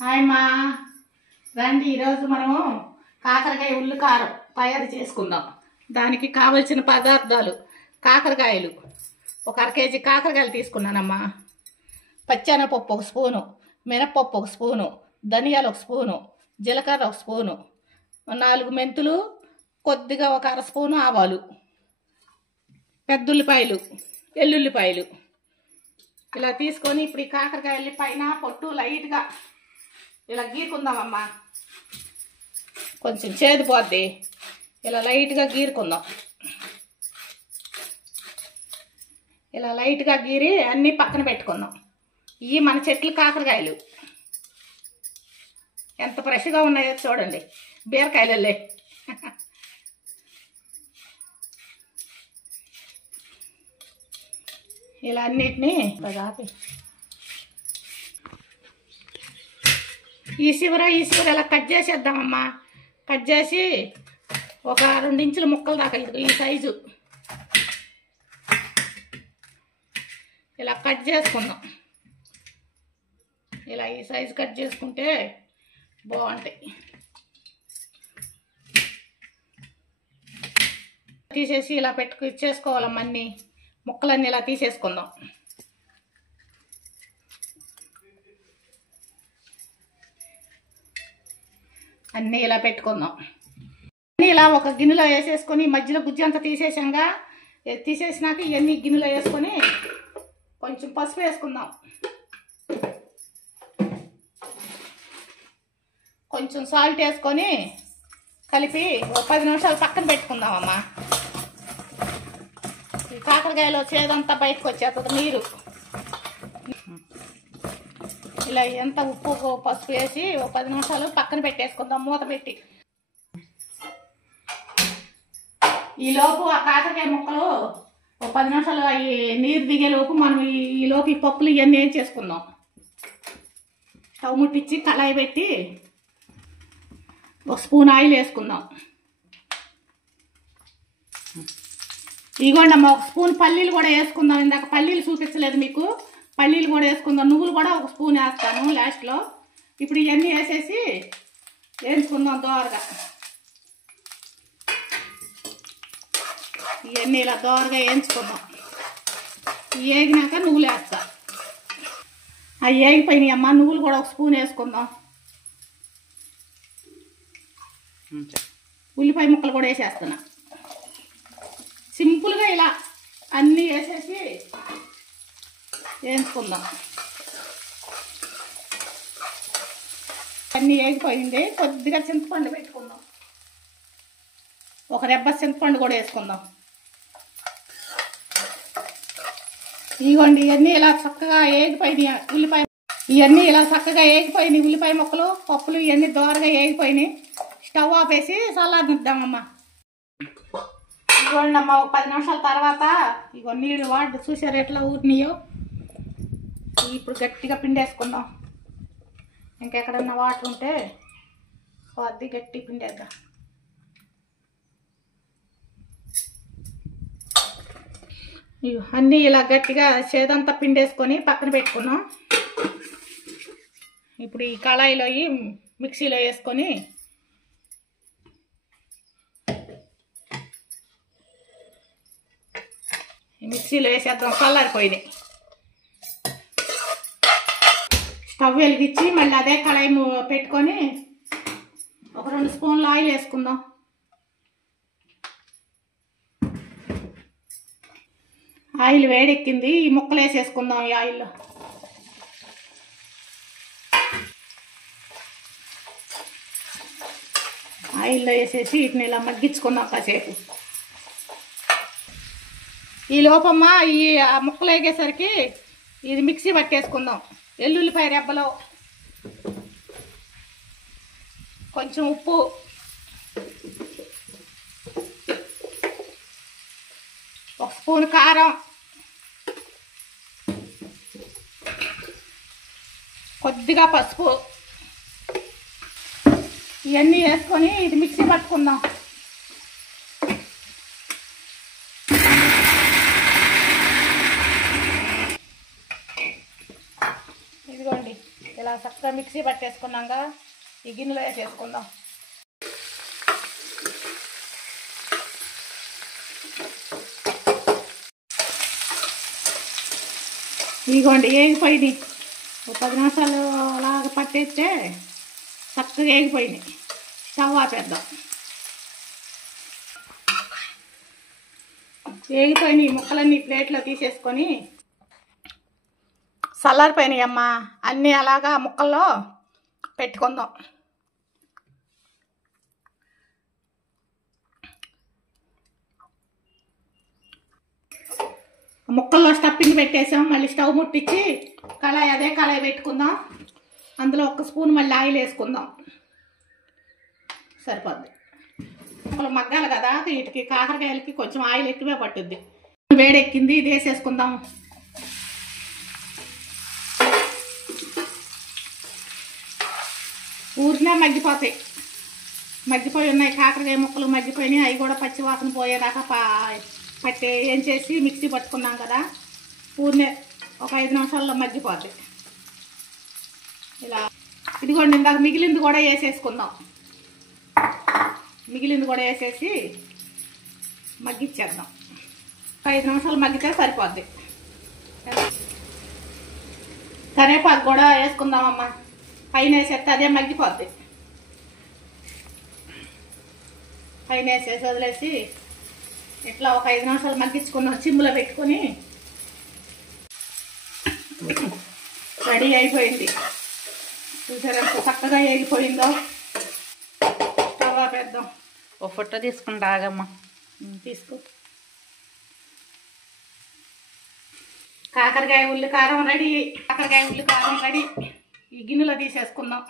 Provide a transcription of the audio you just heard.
Hi మా రండి. ఈరోజు మనము కాకరకాయ ఉల్లి కారం తయారు చేసుకుందాం. దానికి కావలసిన పదార్థాలు: కాకరకాయలు ఒక అర కేజీ కాకరకాయలు తీసుకున్నానమ్మా. పచ్చెనపప్పు ఒక స్పూను, మినపప్పు ఒక స్పూను, ధనియాలు ఒక స్పూను, జీలకర్ర ఒక స్పూను, 4 మెంతులు, కొద్దిగా ఒక అర స్పూను ఆవాలు, పెద్దుల్లిపాయలు, ఎల్లుల్లిపాయలు ఇలా తీసుకొని ఇప్పుడు ఈ కాకరకాయలు పైన పొట్టు లైట్గా ఇలా గీరుకుందామమ్మా. కొంచెం చేదు పోద్ది, ఇలా లైట్గా గీరుకుందాం. ఇలా లైట్గా గీరి అన్నీ పక్కన పెట్టుకుందాం. ఇవి మన చెట్లు కాకరకాయలు ఎంత ఫ్రెష్గా ఉన్నాయో చూడండి. బీరకాయలే ఇలా అన్నిటినీ ఆపి ఈ చివర ఇలా కట్ చేసేద్దామమ్మా. కట్ చేసి ఒక 2 ఇంచుల ముక్కలు దాకా ఈ సైజు ఇలా కట్ చేసుకుందాం. ఇలా ఈ సైజు కట్ చేసుకుంటే బాగుంటాయి. తీసేసి ఇలా చేసుకోవాలమ్మా. అన్ని ముక్కలన్నీ ఇలా తీసేసుకుందాం. అన్నీ ఇలా పెట్టుకుందాం. అన్నీ ఇలా ఒక గిన్నెలో వేసేసుకొని మధ్యలో గుజ్జు అంతా తీసేసినాక ఇవన్నీ గిన్నెలో వేసుకొని కొంచెం పసుపు వేసుకుందాం. కొంచెం సాల్ట్ వేసుకొని కలిపి ఒక 10 నిమిషాలు పక్కన పెట్టుకుందామమ్మా. ఈ కాకరకాయలో చేదంతా బయటకు వచ్చేస్తుంది నీరు. ఇలా ఎంత ఉప్పు పసుపు వేసి ఒక 10 నిమిషాలు పక్కన పెట్టేసుకుందాం మూత పెట్టి. ఈలోపు ఆ కాకరకాయ ముక్కలు ఒక 10 నిమిషాలు అవి నీరు దిగేలోపు మనం ఈలోపు ఈ పప్పులు ఇవన్నీ ఏం చేసుకుందాం. స్టవ్ ముట్టించి కళాయి పెట్టి ఒక స్పూన్ ఆయిల్ వేసుకుందాం. ఇగోండి అమ్మ, ఒక స్పూన్ పల్లీలు కూడా వేసుకుందాం. ఇందాక పల్లీలు చూపించలేదు మీకు, పల్లీలు కూడా వేసుకుందాం. నువ్వులు కూడా ఒక స్పూన్ వేస్తాను లాస్ట్లో. ఇప్పుడు ఇవన్నీ వేసేసి వేసుకుందాం దోరగా. ఇవన్నీ ఇలా దోరగా వేయించుకుందాం. వేగినాక నువ్వులు వేస్తా. అవి వేగిపోయినాయి అమ్మ. నువ్వులు కూడా ఒక స్పూన్ వేసుకుందాం. ఉల్లిపాయ ముక్కలు కూడా వేసేస్తున్నా. సింపుల్గా ఇలా అన్నీ వేసేసి వేయించుకుందాం. అన్నీ వేగిపోయింది. కొద్దిగా చింతపండు పెట్టుకుందాం. ఒక రెబ్బ చింతపండు కూడా వేసుకుందాం. ఇదిగోండి, ఇవన్నీ ఇలా చక్కగా వేగిపోయినాయి. ఇవన్నీ ఇలా చక్కగా వేగిపోయినాయి. ఉల్లిపాయ ముక్కలు, పప్పులు ఇవన్నీ దోరగా వేగిపోయినాయి. స్టవ్ ఆపేసి చల్లారిద్దామమ్మా. ఇదిగోండి అమ్మ, ఒక 10 నిమిషాల తర్వాత ఇగో నీళ్ళు వాడు చూసారు ఎట్లా ఊరినాయో. ఇప్పుడు గట్టిగా పిండేసుకుందాం. ఇంకెక్కడన్నా వాటర్ ఉంటే కొద్ది గట్టి పిండేద్దాం. అన్నీ ఇలా గట్టిగా చేదంతా పిండేసుకొని పక్కన పెట్టుకున్నాం. ఇప్పుడు ఈ కళాయిలో మిక్సీలో వేసుకొని మిక్సీలో వేసేద్దాం. చల్లారిపోయినాయి. స్టవ్ వెలిగించి మళ్ళీ అదే కళాయి పెట్టుకొని ఒక 2 స్పూన్లు ఆయిల్ వేసుకుందాం. ఆయిల్ వేడెక్కింది. ఈ ముక్కలు వేసేసుకుందాం. ఈ ఆయిల్లో వేసేసి వీటిని ఇలా మగ్గించుకుందాం కాసేపు. ఈ లోపమ్మ ఈ ముక్కలు వేగేసరికి ఇది మిక్సీ పట్టేసుకుందాం. ఎల్లుల్లిపాయ రెబ్బలు, కొంచెం ఉప్పు, ఒక స్పూన్ కారం, కొద్దిగా పసుపు ఇవన్నీ వేసుకొని ఇది మిక్సీ పట్టుకుందాం. ఇదిగోండి ఇలా ఇలా చక్కగా మిక్సీ పట్టేసుకున్నాక ఈ గిన్నెలో వేసేసుకుందాం. ఇదిగోండి ఏగిపోయినాయి. ఒక 10 నిమిషాలు అలాగ పట్టేస్తే చక్కగా ఏగిపోయినాయి. స్టవ్ ఆపేద్దాం. ఏగిపోయినాయి ముక్కలన్నీ ప్లేట్లో తీసేసుకొని చల్లారిపోయినాయి అమ్మ. అన్నీ అలాగా ముక్కల్లో పెట్టుకుందాం. ముక్కల్లో స్టఫింగ్ పెట్టేసాం. మళ్ళీ స్టవ్ ముట్టించి అదే కళాయి పెట్టుకుందాం. అందులో 1 స్పూన్ మళ్ళీ ఆయిల్ వేసుకుందాం. సరిపోద్ది. ముక్కలు మగ్గాలి కదా, వీటికి కాకరకాయలకి కొంచెం ఆయిల్ ఎక్కువే పట్టుద్ది. వేడెక్కింది, ఇది వేసేసుకుందాం. ఊరినే మగ్గిపోతాయి. మగ్గిపోయి ఉన్నాయి కాకరకాయ ముక్కలు, మగ్గిపోయినాయి. అవి కూడా పచ్చి వాసన పోయేదాకా పట్టి ఏం చేసి మిక్సీ పట్టుకున్నాం కదా, ఊరినే ఒక 5 నిమిషాల్లో మగ్గిపోతాయి. ఇలా ఇదిగోండి ఇందాక మిగిలింది కూడా వేసేసుకుందాం. మిగిలింది కూడా వేసేసి మగ్గిచ్చేద్దాం. 5 నిమిషాలు మగ్గితే సరిపోద్ది. కరివేపాకు కూడా వేసుకుందామమ్మా. పైన వేసేస్తే అదే మగ్గిపోద్ది. పైన వేసేసి వదిలేసి ఇట్లా ఒక 5 నిమిషాలు మగ్గించుకున్నాం. సిమ్లో పెట్టుకొని రెడీ అయిపోయింది. చూసారా ఎంత చక్కగా వేగిపోయిందో. స్టవ్ ఆపేద్దాం. ఒక ఫోటో తీసుకుంటా ఆగమ్మా. తీసుకో. కాకరకాయ ఉల్లి కారం రెడీ. కాకరకాయ ఉల్లి కారం రెడీ. ఈ గిన్నెలో తీసేసుకుందాం.